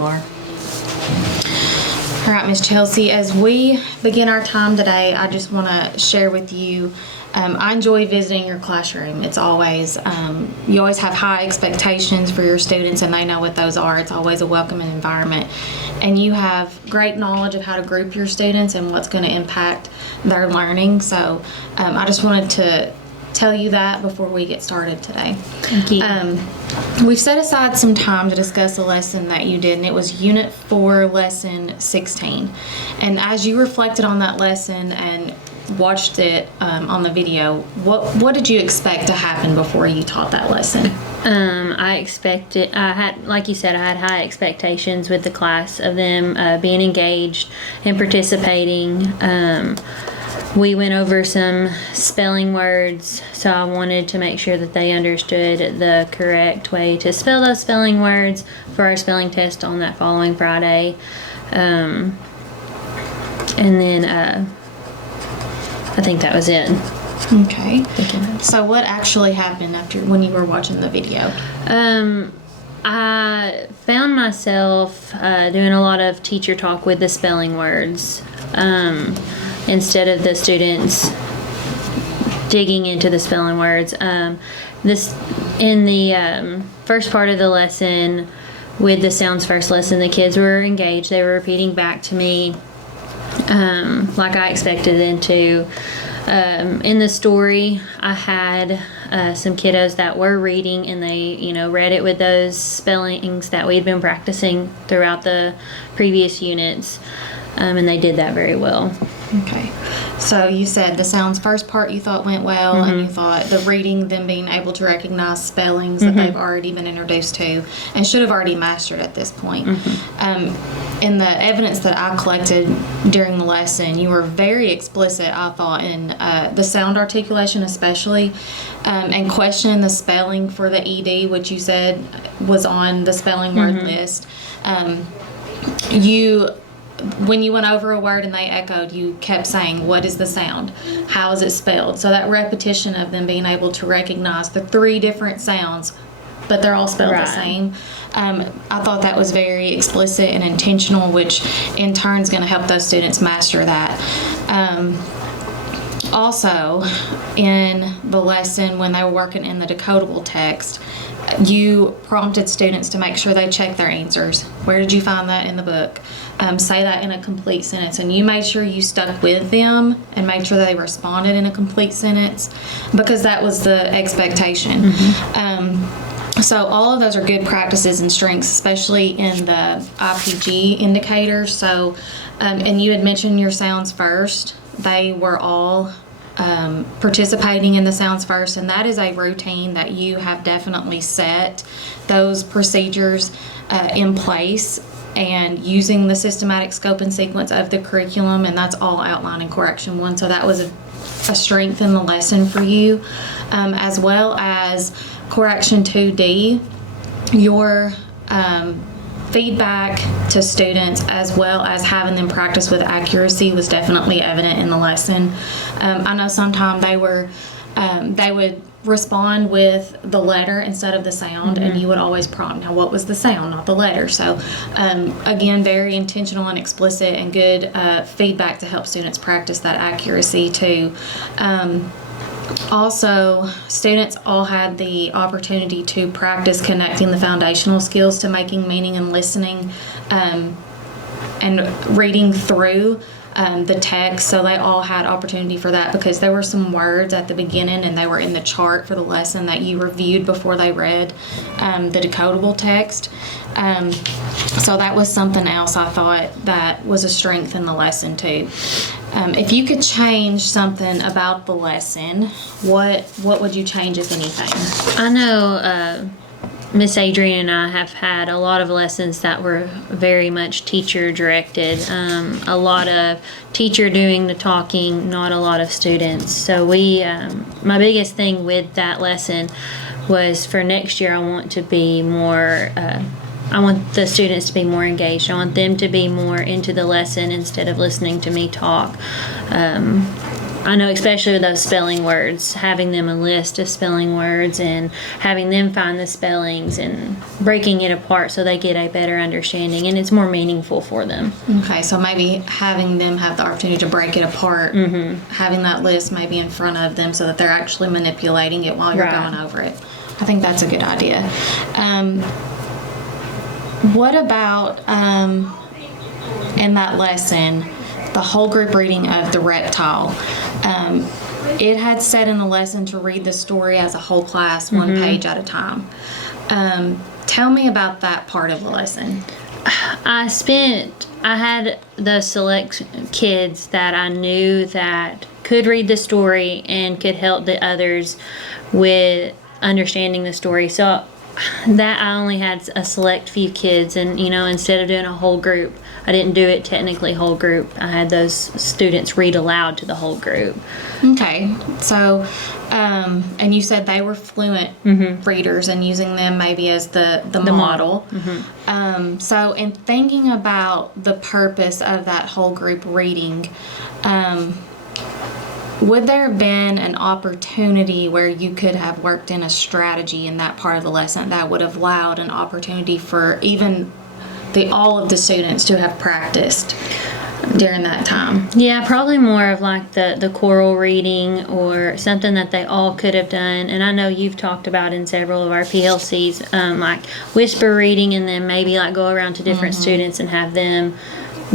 you are. All right, Miss Chelsea, as we begin our time today, I just want to share with you, I enjoy visiting your classroom. It's always, you always have high expectations for your students, and they know what those are. It's always a welcoming environment. And you have great knowledge of how to group your students and what's going to impact their learning. So I just wanted to tell you that before we get started today. Thank you. We've set aside some time to discuss a lesson that you did, and it was Unit 4, Lesson 16. And as you reflected on that lesson and watched it on the video, what did you expect to happen before you taught that lesson? I had, like you said, I had high expectations with the class of them being engaged and participating. We went over some spelling words, so I wanted to make sure that they understood the correct way to spell those spelling words for our spelling test on that following Friday. And then I think that was it. Okay. So what actually happened when you were watching the video? I found myself doing a lot of teacher talk with the spelling words. Instead of the students digging into the spelling words. This in the first part of the lesson with the Sounds First lesson, the kids were engaged. They were repeating back to me like I expected them to. In the story, I had some kiddos that were reading, and they, read it with those spellings that we'd been practicing throughout the previous units, and they did that very well. Okay. So you said the Sounds First part you thought went well, Mm-hmm. and you thought the reading, them being able to recognize spellings that they've already been introduced to and should have already mastered at this point. In the evidence that I collected during the lesson, you were very explicit, I thought, in the sound articulation especially, and questioning the spelling for the ED, which you said was on the spelling word list. When you went over a word and they echoed, you kept saying, what is the sound? How is it spelled? So that repetition of them being able to recognize the 3 different sounds, but they're all spelled the same. I thought that was very explicit and intentional, which in turn is going to help those students master that. Also, in the lesson when they were working in the decodable text, you prompted students to make sure they check their answers. Where did you find that in the book? Say that in a complete sentence. And you made sure you stuck with them and made sure they responded in a complete sentence, because that was the expectation. So all of those are good practices and strengths, especially in the IPG indicators. So, and you had mentioned your Sounds First. They were all participating in the Sounds First, and that is a routine that you have definitely set those procedures in place, and using the systematic scope and sequence of the curriculum, and that's all outlined in Correction 1. So that was a strength in the lesson for you, as well as Correction 2D. Your feedback to students, as well as having them practice with accuracy, was definitely evident in the lesson. I know sometimes they would respond with the letter instead of the sound, and you would always prompt, now what was the sound, not the letter. So again, very intentional and explicit, and good feedback to help students practice that accuracy too. Also, students all had the opportunity to practice connecting the foundational skills to making meaning and listening, and reading through the text. So they all had opportunity for that, because there were some words at the beginning, and they were in the chart for the lesson that you reviewed before they read the decodable text. So that was something else I thought that was a strength in the lesson too. If you could change something about the lesson, what would you change, if anything? I know Miss Adrian and I have had a lot of lessons that were very much teacher directed. A lot of teacher doing the talking, not a lot of students. So my biggest thing with that lesson was, for next year I want to be more, I want the students to be more engaged. I want them to be more into the lesson instead of listening to me talk. I know, especially with those spelling words, having them a list of spelling words and having them find the spellings and breaking it apart so they get a better understanding and it's more meaningful for them. Okay, so maybe having them have the opportunity to break it apart, having that list maybe in front of them so that they're actually manipulating it while you're Right. going over it. I think that's a good idea. What about in that lesson, the whole group reading of the reptile? It had said in the lesson to read the story as a whole class, one page at a time. Tell me about that part of the lesson. I had the select kids that I knew that could read the story and could help the others with understanding the story. So that I only had a select few kids, and instead of doing a whole group, I didn't do it technically whole group. I had those students read aloud to the whole group. Okay, so and you said they were fluent readers and using them maybe as the model. So in thinking about the purpose of that whole group reading, would there have been an opportunity where you could have worked in a strategy in that part of the lesson that would have allowed an opportunity for even all of the students to have practiced during that time? Yeah, probably more of like the choral reading or something that they all could have done. And I know you've talked about in several of our PLCs, like whisper reading, and then maybe like go around to different students and have them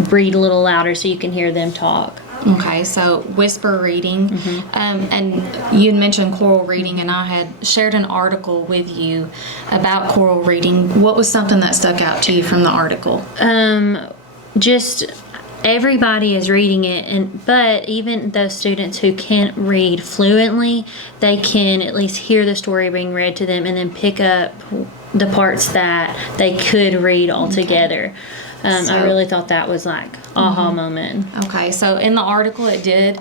read a little louder so you can hear them talk. Okay, so whisper reading, and you had mentioned choral reading, and I had shared an article with you about choral reading. What was something that stuck out to you from the article? Just everybody is reading it, but even those students who can't read fluently, they can at least hear the story being read to them and then pick up the parts that they could read altogether. I really thought that was like aha moment. Okay, so in the article it did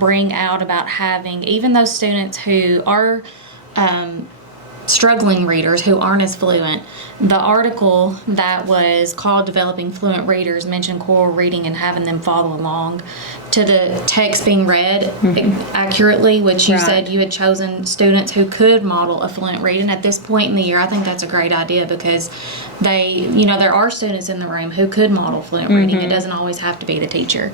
bring out about having even those students who are struggling readers who aren't as fluent. The article that was called Developing Fluent Readers mentioned choral reading and having them follow along to the text being read accurately, which you said you had chosen students who could model a fluent reading. At this point in the year, I think that's a great idea because there are students in the room who could model fluent reading. It doesn't always have to be the teacher.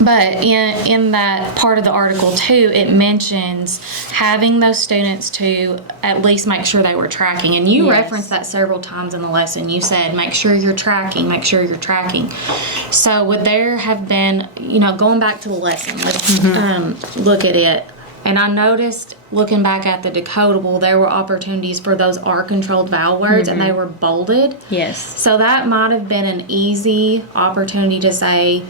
But in that part of the article too, it mentions having those students to at least make sure they were tracking. And you referenced that several times in the lesson. You said, make sure you're tracking, make sure you're tracking. So would there have been, going back to the lesson, let's look at it. And I noticed, looking back at the decodable, there were opportunities for those R-controlled vowel words, and they were bolded. Yes. So that might have been an easy opportunity to say,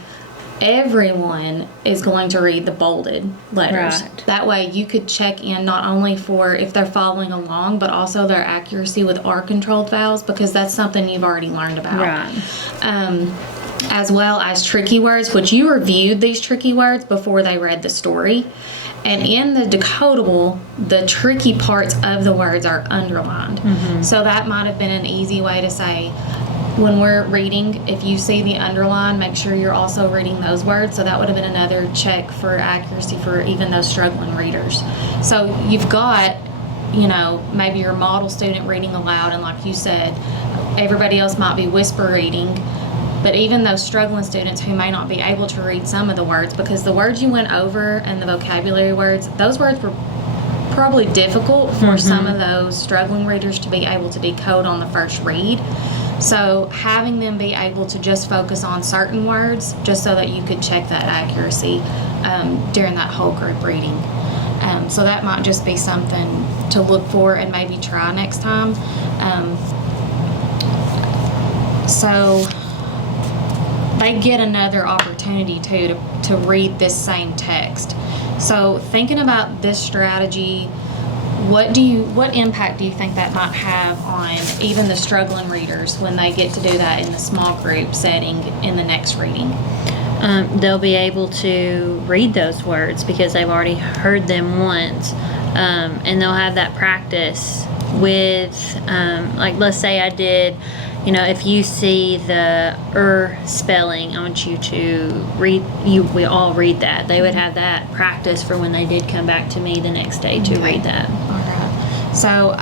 everyone is going to read the bolded letters. Right. That way you could check in not only for if they're following along, but also their accuracy with R-controlled vowels, because that's something you've already learned about. Right. As well as tricky words, which you reviewed these tricky words before they read the story. And in the decodable, the tricky parts of the words are underlined. So that might have been an easy way to say, when we're reading, if you see the underline, make sure you're also reading those words. So that would have been another check for accuracy for even those struggling readers. So you've got, maybe your model student reading aloud, and like you said, everybody else might be whisper reading. But even those struggling students who may not be able to read some of the words, because the words you went over and the vocabulary words, those words were probably difficult for some of those struggling readers to be able to decode on the first read. So having them be able to just focus on certain words, just so that you could check that accuracy during that whole group reading. So that might just be something to look for and maybe try next time. So they get another opportunity too to read this same text. So thinking about this strategy, what impact do you think that might have on even the struggling readers when they get to do that in the small group setting in the next reading? They'll be able to read those words because they've already heard them once, and they'll have that practice with, like, let's say I did, if you see the spelling, I want you to read. We all read that. They would have that practice for when they did come back to me the next day to read that. All right. So,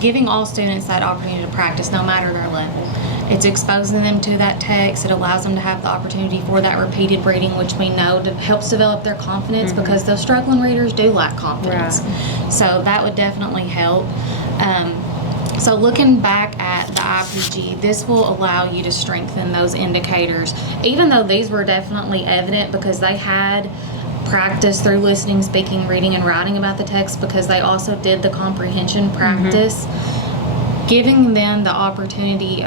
giving all students that opportunity to practice, no matter their level. It's exposing them to that text. It allows them to have the opportunity for that repeated reading, which we know helps develop their confidence, because those struggling readers do lack confidence. Right. So that would definitely help. So looking back at the IPG, this will allow you to strengthen those indicators, even though these were definitely evident because they had practice through listening, speaking, reading, and writing about the text, because they also did the comprehension practice. Giving them the opportunity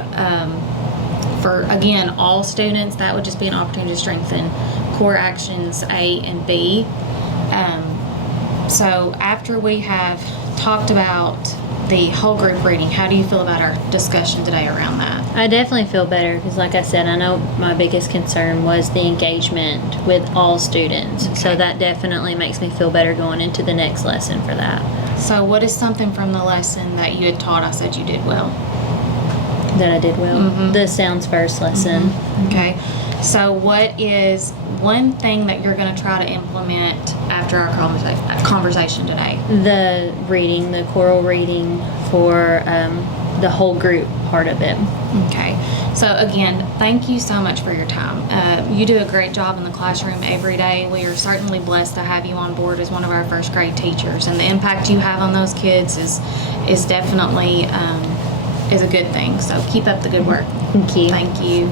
for, again, all students, that would just be an opportunity to strengthen core actions A and B. So after we have talked about the whole group reading, how do you feel about our discussion today around that? I definitely feel better because, like I said, I know my biggest concern was the engagement with all students. So Okay. that definitely makes me feel better going into the next lesson for that. So what is something from the lesson that you had taught us that you did well? That I did well. The sounds first lesson. Okay. So what is one thing that you're going to try to implement after our conversation today? The reading, the choral reading for the whole group part of it. Okay. So again, thank you so much for your time. You do a great job in the classroom every day. We are certainly blessed to have you on board as one of our first grade teachers, and the impact you have on those kids is definitely is a good thing. So keep up the good work. Thank you. Thank you.